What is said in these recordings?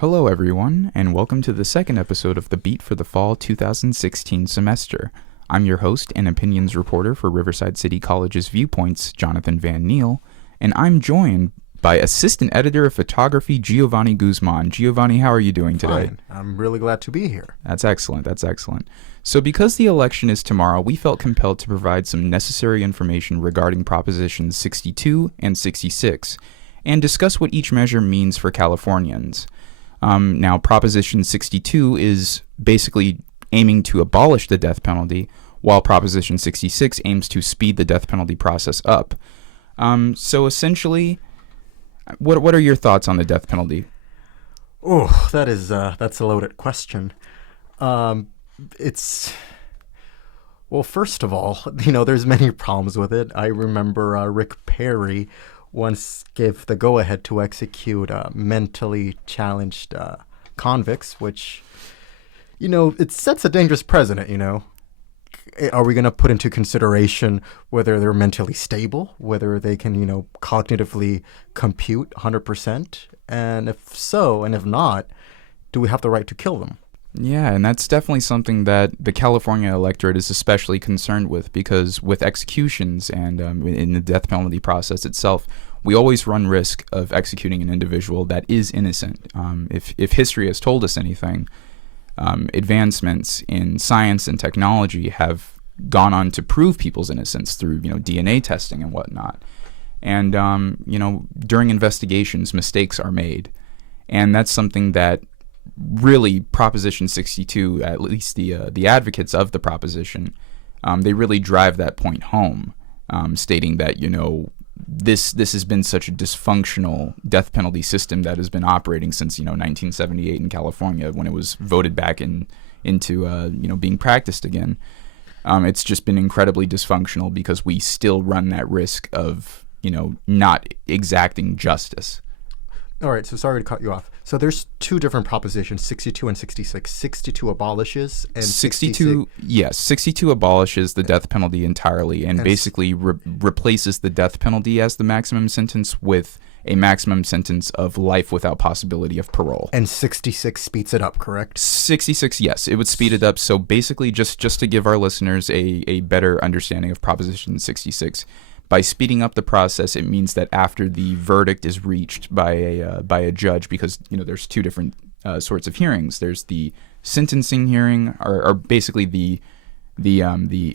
Hello, everyone, and welcome to the second episode of the Beat for the Fall 2016 semester. I'm your host and opinions reporter for Riverside City College's Viewpoints, Jonathan Van Niel, and I'm joined by Assistant Editor of Photography, Geovanny Guzman. Geovanny, how are you doing today? Fine. I'm really glad to be here. That's excellent. So because the election is tomorrow, we felt compelled to provide some necessary information regarding Propositions 62 and 66, and discuss what each measure means for Californians. Now, Proposition 62 is basically aiming to abolish the death penalty, while Proposition 66 aims to speed the death penalty process up. So essentially, what are your thoughts on the death penalty? Oh, that's a loaded question. Well, first of all, there's many problems with it. I remember Rick Perry once gave the go-ahead to execute mentally challenged convicts, which, it sets a dangerous precedent, Are we going to put into consideration whether they're mentally stable, whether they can, cognitively compute 100%? And if so, and if not, do we have the right to kill them? Yeah, and that's definitely something that the California electorate is especially concerned with, because with executions and in the death penalty process itself, we always run risk of executing an individual that is innocent. If history has told us anything, advancements in science and technology have gone on to prove people's innocence through DNA testing and whatnot. And during investigations, mistakes are made, and that's something that really Proposition 62, at least the advocates of the proposition, they really drive that point home, stating that this has been such a dysfunctional death penalty system that has been operating since 1978 in California, when it was voted back into being practiced again. It's just been incredibly dysfunctional because we still run that risk of not exacting justice. All right, so sorry to cut you off. So there's two different propositions, 62 and 66. 62 abolishes, and 62, yes, 62 abolishes the death penalty entirely and basically replaces the death penalty as the maximum sentence with a maximum sentence of life without possibility of parole. And 66 speeds it up, correct? 66, yes, it would speed it up. So basically, just to give our listeners a better understanding of Proposition 66, by speeding up the process, it means that after the verdict is reached by a judge, because there's two different sorts of hearings. There's the sentencing hearing, or basically the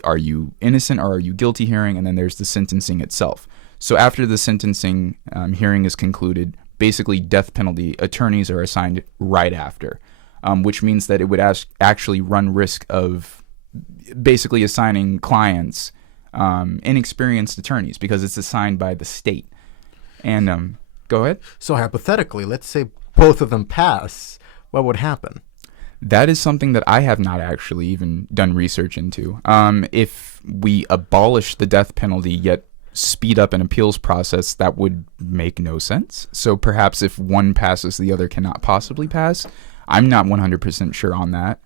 are you innocent or are you guilty hearing, and then there's the sentencing itself. So after the sentencing hearing is concluded, basically death penalty attorneys are assigned right after, which means that it would actually run risk of basically assigning clients inexperienced attorneys, because it's assigned by the state. And go ahead. So hypothetically, let's say both of them pass, what would happen? That is something that I have not actually even done research into. If we abolish the death penalty yet speed up an appeals process, that would make no sense. So perhaps if one passes, the other cannot possibly pass. I'm not 100% sure on that.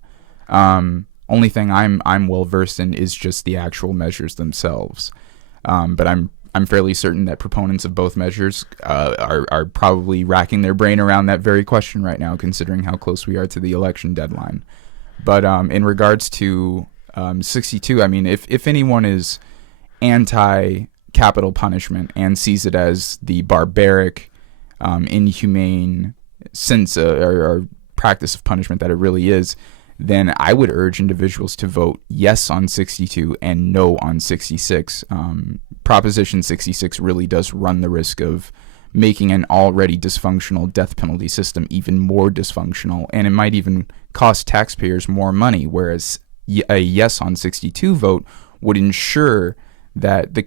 Only thing I'm well versed in is just the actual measures themselves, but I'm fairly certain that proponents of both measures are probably racking their brain around that very question right now, considering how close we are to the election deadline. But in regards to 62, I mean, if anyone is anti-capital punishment and sees it as the barbaric, inhumane sense or practice of punishment that it really is, then I would urge individuals to vote yes on 62 and no on 66. Proposition 66 really does run the risk of making an already dysfunctional death penalty system even more dysfunctional, and it might even cost taxpayers more money, whereas a yes on 62 vote would ensure that the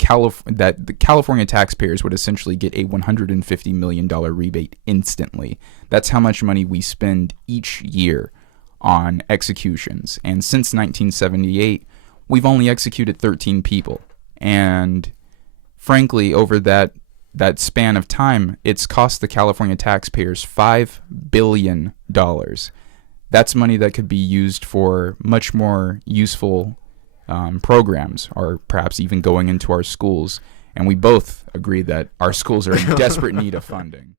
California taxpayers would essentially get a $150 million rebate instantly. That's how much money we spend each year on executions, and since 1978 we've only executed 13 people, and frankly over that span of time it's cost the California taxpayers $5 billion. That's money that could be used for much more useful programs, or perhaps even going into our schools, and we both agree that our schools are in desperate need of funding.